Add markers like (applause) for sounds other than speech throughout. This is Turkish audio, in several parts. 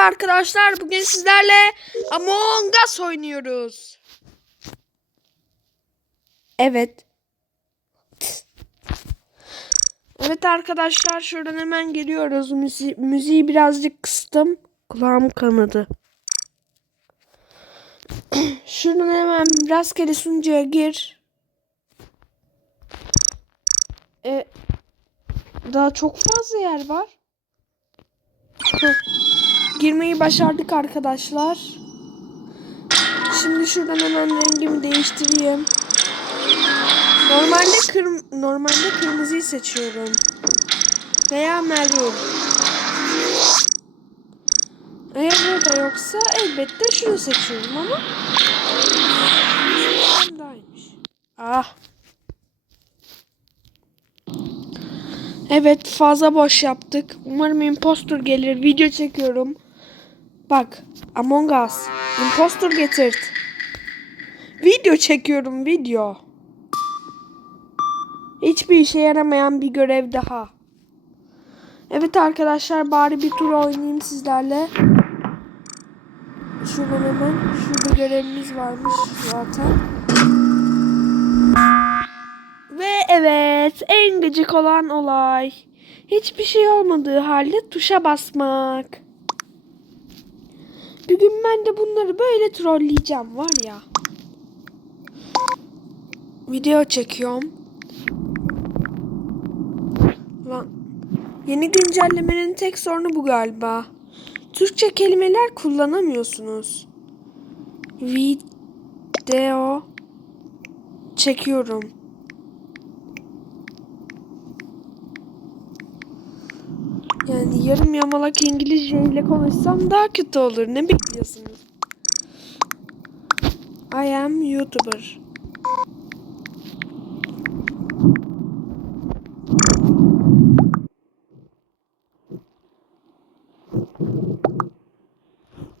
Merhaba arkadaşlar. Bugün sizlerle Among Us oynuyoruz. Evet. Evet arkadaşlar şuradan hemen geliyoruz. Müzi müziği birazcık kıstım. Kulağım kanadı. (clears throat) şuradan hemen rastgele sunucuya gir. E, daha çok fazla yer var. Girmeyi başardık arkadaşlar. Şimdi şuradan hemen rengimi değiştireyim. Normalde kırm normalde kırmızıyı seçiyorum. Veya maroon. Eğer burada yoksa elbette şunu seçiyorum ama daha. Ah. Evet fazla boş yaptık. Umarım impostor gelir. Video çekiyorum. Bak Among Us. Impostor getirt. Video çekiyorum video. Hiçbir işe yaramayan bir görev daha. Evet arkadaşlar bari bir tur oynayayım sizlerle. Şuradan hemen. Şurada görevimiz varmış zaten. Ve evet en gıcık olan olay. Hiçbir şey olmadığı halde tuşa basmak. Bir gün ben de bunları böyle trolleyeceğim var ya. Video çekiyorum. Lan yeni güncellemenin tek sorunu bu galiba. Türkçe kelimeler kullanamıyorsunuz. Video çekiyorum. Yani yarım yamalak İngilizce ile konuşsam daha kötü olur. Ne bekliyorsunuz? I am YouTuber.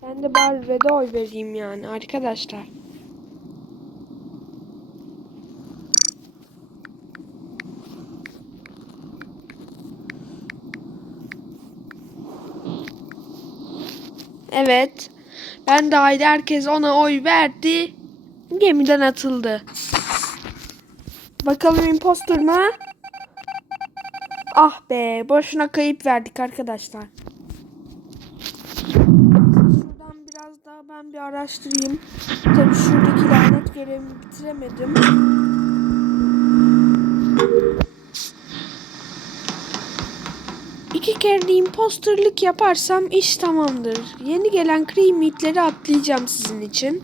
Ben de bari Red'e oy vereyim yani arkadaşlar. Evet. Ben dahil herkes ona oy verdi. Gemiden atıldı. Bakalım impostor mu? Ah be boşuna kayıp verdik arkadaşlar. Şuradan biraz daha ben bir araştırayım. Tabii şuradaki lanet görevimi bitiremedim. İki kere de imposterlık yaparsam iş tamamdır. Yeni gelen cream atlayacağım sizin için.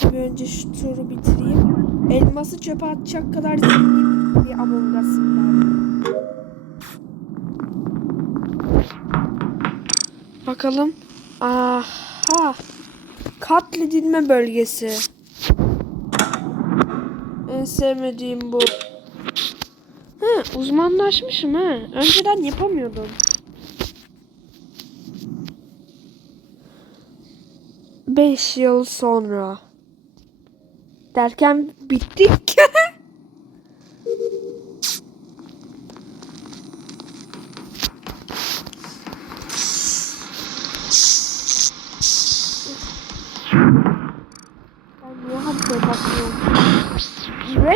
Tabii önce şu turu bitireyim. Elması çöpe atacak kadar zengin bir Among Us'ım. Bakalım. Aha. Katledilme bölgesi. En sevmediğim bu. He, uzmanlaşmışım he. Önceden yapamıyordum. Beş yıl sonra. Derken bittik. (laughs)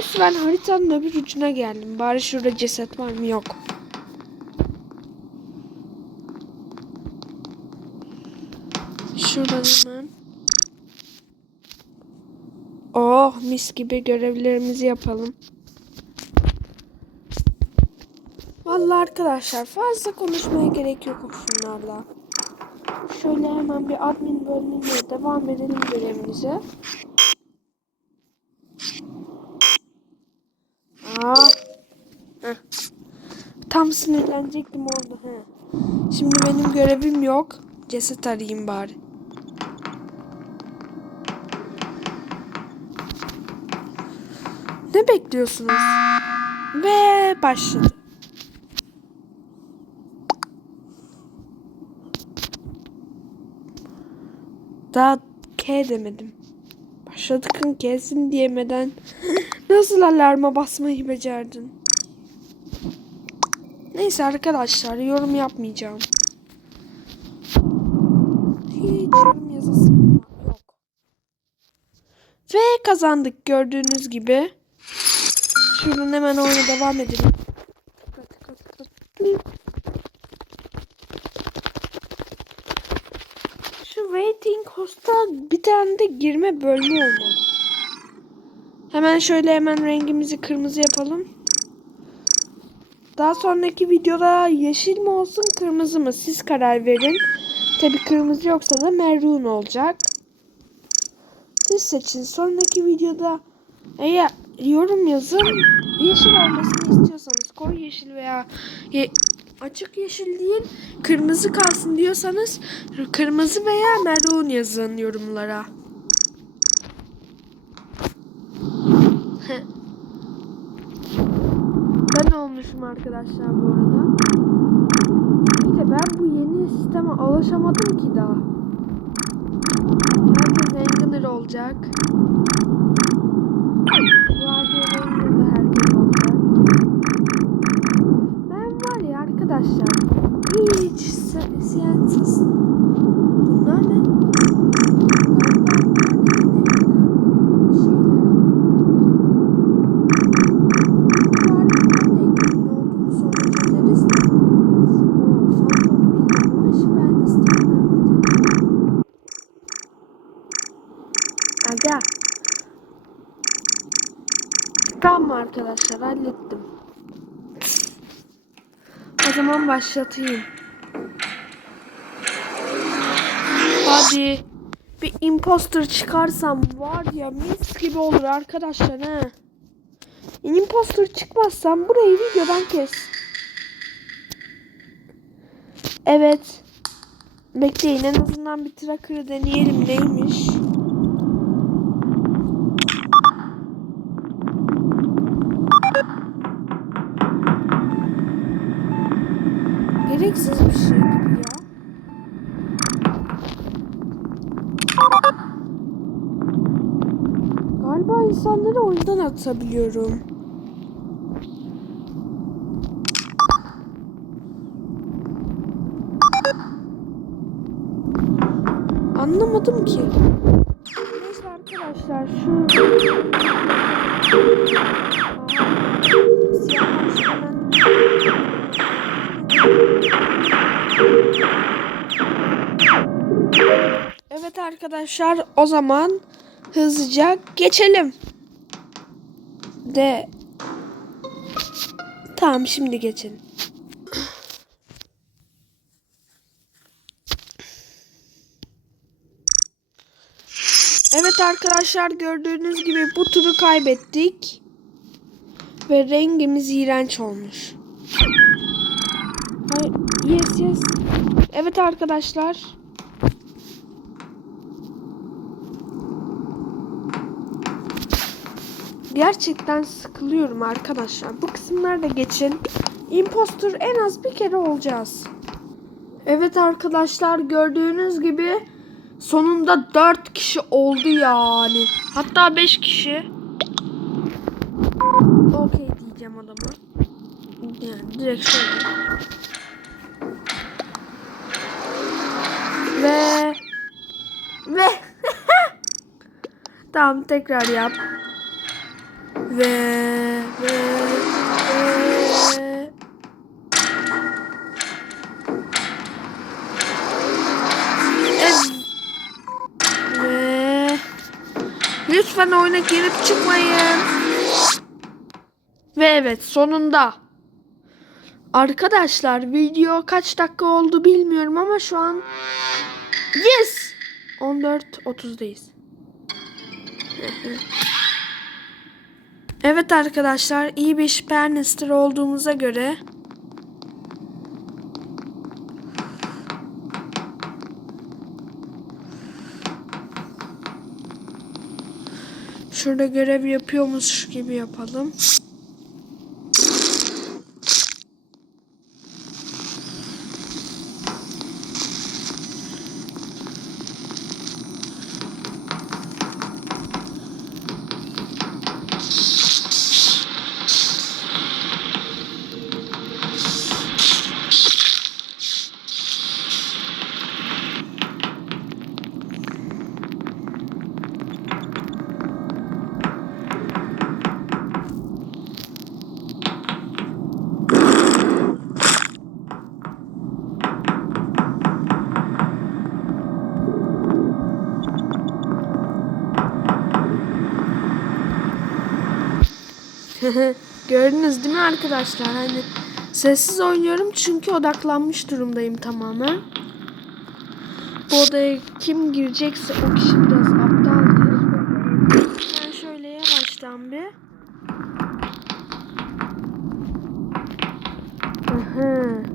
Resmen haritanın öbür ucuna geldim. Bari şurada ceset var mı? Yok. Şuradan hemen. Oh mis gibi görevlerimizi yapalım. Vallahi arkadaşlar fazla konuşmaya gerek yok şunlarla. Şöyle hemen bir admin bölümüne devam edelim görevimize. Tam sinirlenecektim orada. He. Şimdi benim görevim yok. Ceset arayayım bari. Ne bekliyorsunuz? Ve başladı. Daha K demedim. Başladıkın kesin diyemeden (laughs) nasıl alarma basmayı becerdin? Neyse arkadaşlar yorum yapmayacağım. yorum yazısı yok. Ve kazandık gördüğünüz gibi. Şuradan hemen oyuna devam edelim. Şu waiting host'a bir tane de girme bölümü olmalı. Hemen şöyle hemen rengimizi kırmızı yapalım. Daha sonraki videoda yeşil mi olsun kırmızı mı siz karar verin. Tabi kırmızı yoksa da maroon olacak. Siz seçin. Sonraki videoda eğer yorum yazın yeşil olmasını istiyorsanız koyu yeşil veya ye- açık yeşil değil kırmızı kalsın diyorsanız kırmızı veya maroon yazın yorumlara. (laughs) ben olmuşum arkadaşlar bu arada. Bir de ben bu yeni sisteme alışamadım ki daha. Herkes Engineer olacak. Tamam arkadaşlar hallettim. O zaman başlatayım. Hadi. Bir imposter çıkarsam var ya mis gibi olur arkadaşlar he. Imposter çıkmazsam burayı videodan kes. Evet. Bekleyin en azından bir tracker'ı deneyelim neymiş. Gereksiz bir şey gibi ya. Galiba insanları oyundan atabiliyorum. Anlamadım ki. Neyse arkadaşlar şu... Evet arkadaşlar o zaman hızlıca geçelim. De Tamam şimdi geçelim. Evet arkadaşlar gördüğünüz gibi bu turu kaybettik. Ve rengimiz iğrenç olmuş. Yes yes. Evet arkadaşlar. Gerçekten sıkılıyorum arkadaşlar. Bu kısımlarda geçin. Imposter en az bir kere olacağız. Evet arkadaşlar gördüğünüz gibi sonunda 4 kişi oldu yani. Hatta 5 kişi. Okey diyeceğim adama. Yani direkt şöyle. Ve ve (laughs) tamam tekrar yap. Ve ve ve Evet. Ve lütfen oyuna girip çıkmayın. Ve evet sonunda. Arkadaşlar video kaç dakika oldu bilmiyorum ama şu an yes 14.30'dayız. (laughs) Evet arkadaşlar iyi bir Spernister olduğumuza göre Şurada görev yapıyormuş gibi yapalım. (laughs) Gördünüz değil mi arkadaşlar? Hani sessiz oynuyorum çünkü odaklanmış durumdayım tamamen. Bu odaya kim girecekse o kişi biraz aptaldır. Ben şöyle yavaştan bir Aha.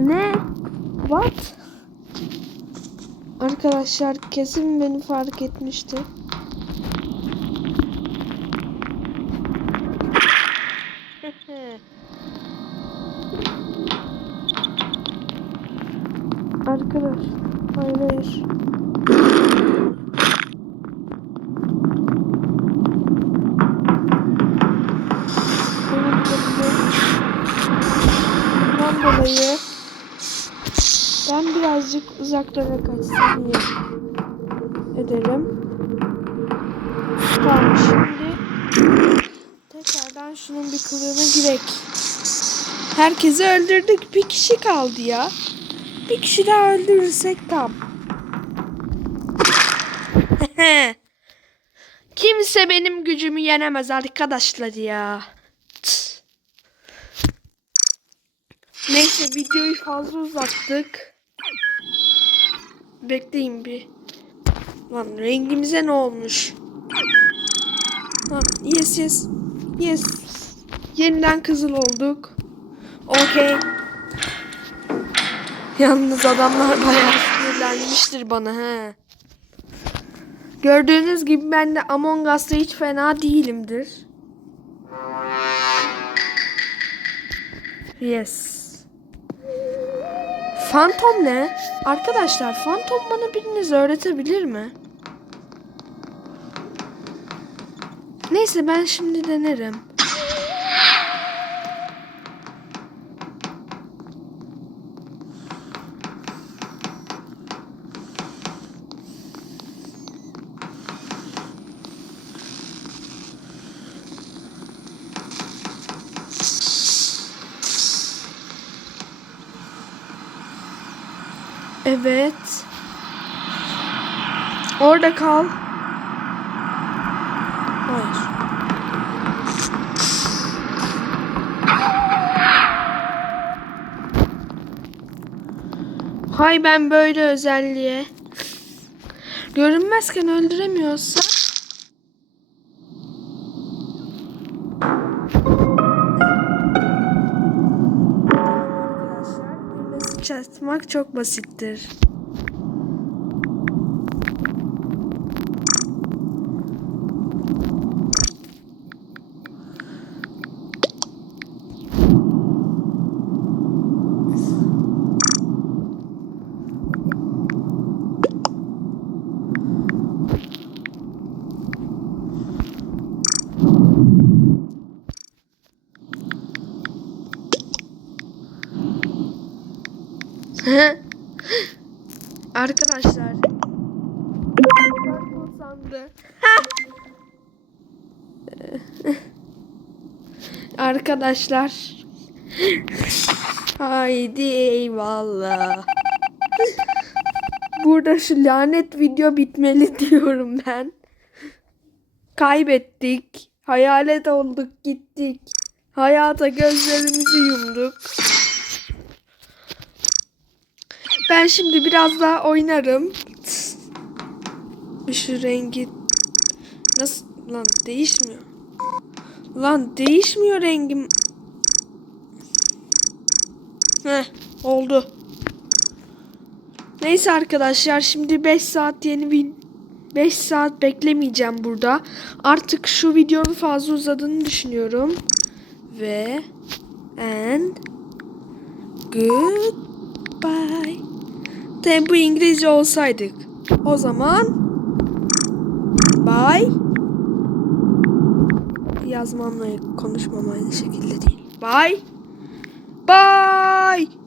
Ne? What? Arkadaşlar kesin beni fark etmişti. Ben birazcık uzaklara kaçsam iyi ederim. Tamam şimdi tekrardan şunun bir kılığına girek. Herkesi öldürdük. Bir kişi kaldı ya. Bir kişi daha öldürürsek tam. (laughs) Kimse benim gücümü yenemez arkadaşlar ya. Neyse videoyu fazla uzattık. Bekleyin bir. Lan rengimize ne olmuş? Ha, yes yes. Yes. Yeniden kızıl olduk. Okey. Yalnız adamlar bayağı sinirlenmiştir bana he. Gördüğünüz gibi ben de Among Us'ta hiç fena değilimdir. Yes. Phantom ne? Arkadaşlar Phantom bana biriniz öğretebilir mi? Neyse ben şimdi denerim. Evet. Orada kal. Hayır. Hay ben böyle özelliğe. Görünmezken öldüremiyorsa bir mesaj atmak çok basittir. Arkadaşlar. sandı. (laughs) Arkadaşlar. Haydi eyvallah. Burada şu lanet video bitmeli (laughs) diyorum ben. Kaybettik. Hayalet olduk gittik. Hayata gözlerimizi yumduk. Ben şimdi biraz daha oynarım. Şu rengi nasıl lan değişmiyor. Lan değişmiyor rengim. Heh oldu. Neyse arkadaşlar şimdi 5 saat yeni bir 5 saat beklemeyeceğim burada. Artık şu videonun fazla uzadığını düşünüyorum. Ve and goodbye. Bu İngilizce olsaydık. O zaman bye. Yazmamla konuşmam aynı şekilde değil. Bye. Bye.